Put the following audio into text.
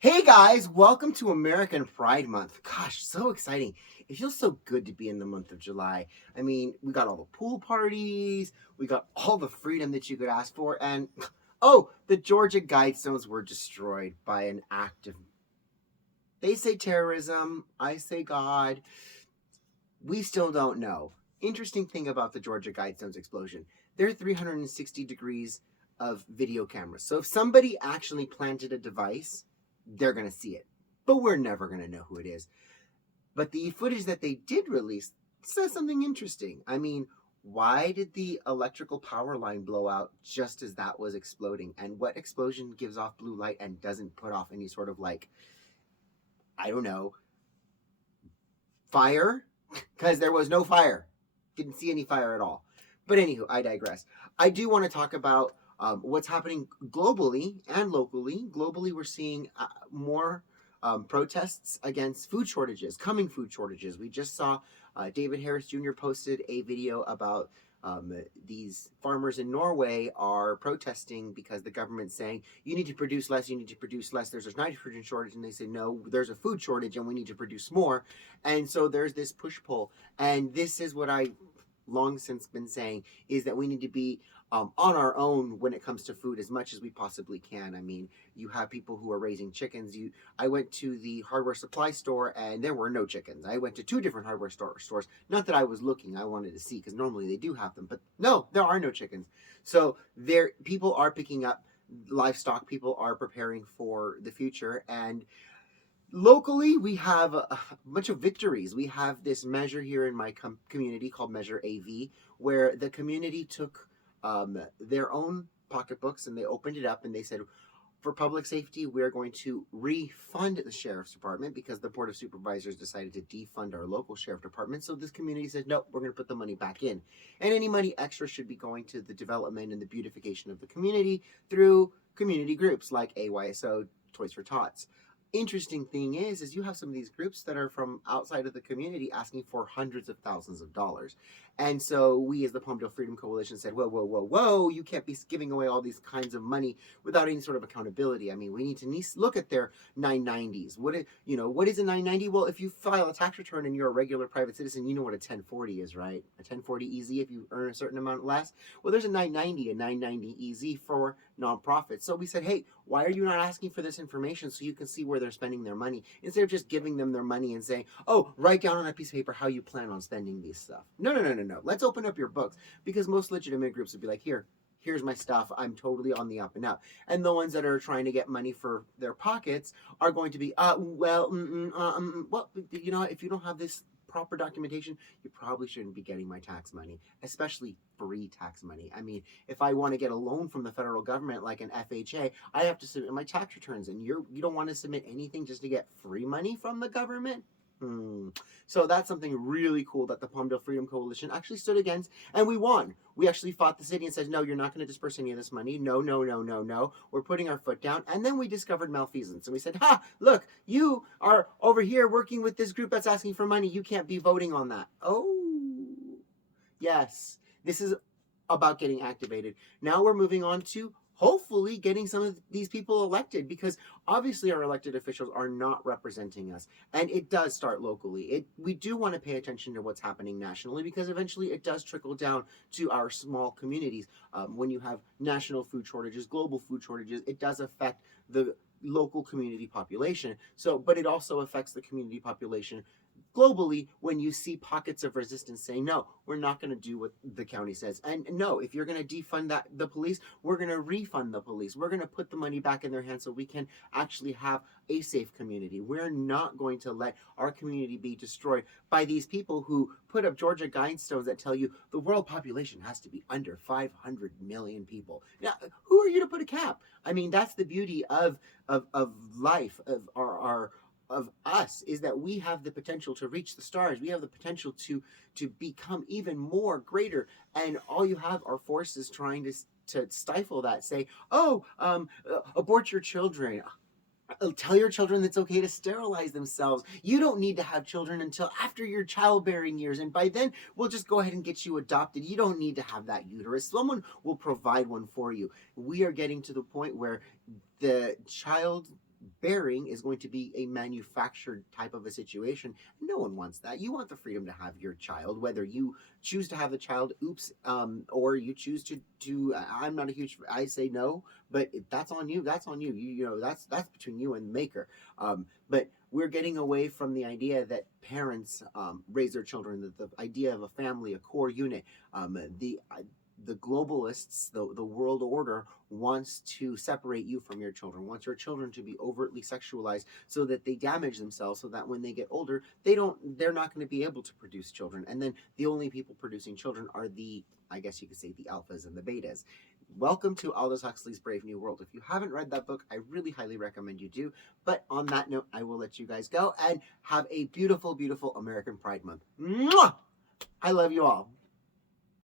Hey guys, welcome to American Pride Month. Gosh, so exciting. It feels so good to be in the month of July. I mean, we got all the pool parties, we got all the freedom that you could ask for, and oh, the Georgia Guidestones were destroyed by an act of, they say terrorism, I say God. We still don't know. Interesting thing about the Georgia Guidestones explosion, they're 360 degrees of video cameras. So if somebody actually planted a device, they're going to see it. But we're never going to know who it is. But the footage that they did release says something interesting. I mean, why did the electrical power line blow out just as that was exploding? And what explosion gives off blue light and doesn't put off any sort of I don't know, fire? Because there was no fire. Didn't see any fire at all. But anywho, I digress. I do want to talk about what's happening globally and locally. Globally, we're seeing more protests against food shortages, coming food shortages. We just saw David Harris Jr. posted a video about these farmers in Norway are protesting because the government's saying, you need to produce less, you need to produce less. There's a nitrogen shortage. And they say, no, there's a food shortage and we need to produce more. And so there's this push pull. And this is what I long since been saying is that we need to be on our own when it comes to food as much as we possibly can. I mean, you have people who are raising chickens. I went to the hardware supply store and there were no chickens. I went to two different hardware stores. Not that I was looking, I wanted to see because normally they do have them, but no, there are no chickens. So there, people are picking up livestock. People are preparing for the future, and locally we have a bunch of victories. We have this measure here in my community called Measure AV, where the community took their own pocketbooks and they opened it up and they said, for public safety, we're going to refund the sheriff's department because the board of supervisors decided to defund our local sheriff department. So this community said, no, we're going to put the money back in, and any money extra should be going to the development and the beautification of the community through community groups like AYSO, Toys for Tots. Interesting thing is you have some of these groups that are from outside of the community asking for hundreds of thousands of dollars. And so we, as the Palmdale Freedom Coalition, said, whoa, whoa, whoa, whoa, you can't be giving away all these kinds of money without any sort of accountability. I mean, we need to look at their 990s. What is a 990? Well, if you file a tax return and you're a regular private citizen, you know what a 1040 is, right? A 1040 EZ if you earn a certain amount less. Well, there's a 990, a 990 EZ for nonprofits. So we said, hey, why are you not asking for this information so you can see where they're spending their money instead of just giving them their money and saying, oh, write down on a piece of paper how you plan on spending this stuff. No. Let's open up your books, because most legitimate groups would be like, here's my stuff. I'm totally on the up and up. And the ones that are trying to get money for their pockets are going to be, well, you know, if you don't have this proper documentation, you probably shouldn't be getting my tax money, especially free tax money. I mean, if I want to get a loan from the federal government like an FHA, I have to submit my tax returns, and you don't want to submit anything just to get free money from the government? So that's something really cool that the Palmdale Freedom Coalition actually stood against, and we won. We actually fought the city and said, no, you're not going to disperse any of this money. No. We're putting our foot down. And then we discovered malfeasance, and we said, look, you are over here working with this group that's asking for money. You can't be voting on that. Oh, yes. This is about getting activated. Now we're moving on to hopefully getting some of these people elected, because obviously our elected officials are not representing us, and it does start locally. We do want to pay attention to what's happening nationally, because eventually it does trickle down to our small communities. When you have national food shortages, global food shortages, it does affect the local community population. So, but it also affects the community population globally when you see pockets of resistance saying, no, we're not going to do what the county says. And no, if you're going to defund the police, we're going to refund the police. We're going to put the money back in their hands so we can actually have a safe community. We're not going to let our community be destroyed by these people who put up Georgia Guidestones that tell you the world population has to be under 500 million people. Now, who are you to put a cap? I mean, that's the beauty of life, of our of us, is that we have the potential to reach the stars. We have the potential to become even more greater, and all you have are forces trying to stifle that. Say, abort your children. Tell your children it's okay to sterilize themselves. You don't need to have children until after your childbearing years, and by then we'll just go ahead and get you adopted. You don't need to have that uterus. Someone will provide one for you. We are getting to the point where the child bearing is going to be a manufactured type of a situation. No one wants that. You want the freedom to have your child, whether you choose to have a child, or you choose to. I'm not a huge. I say no, but if that's on you. That's on you. You know that's between you and the maker. But we're getting away from the idea that parents raise their children. The idea of a family, a core unit. The globalists, the world order, wants to separate you from your children, wants your children to be overtly sexualized so that they damage themselves, so that when they get older, they're not going to be able to produce children. And then the only people producing children are I guess you could say, the alphas and the betas. Welcome to Aldous Huxley's Brave New World. If you haven't read that book, I really highly recommend you do. But on that note, I will let you guys go and have a beautiful, beautiful American Pride Month. Mwah! I love you all.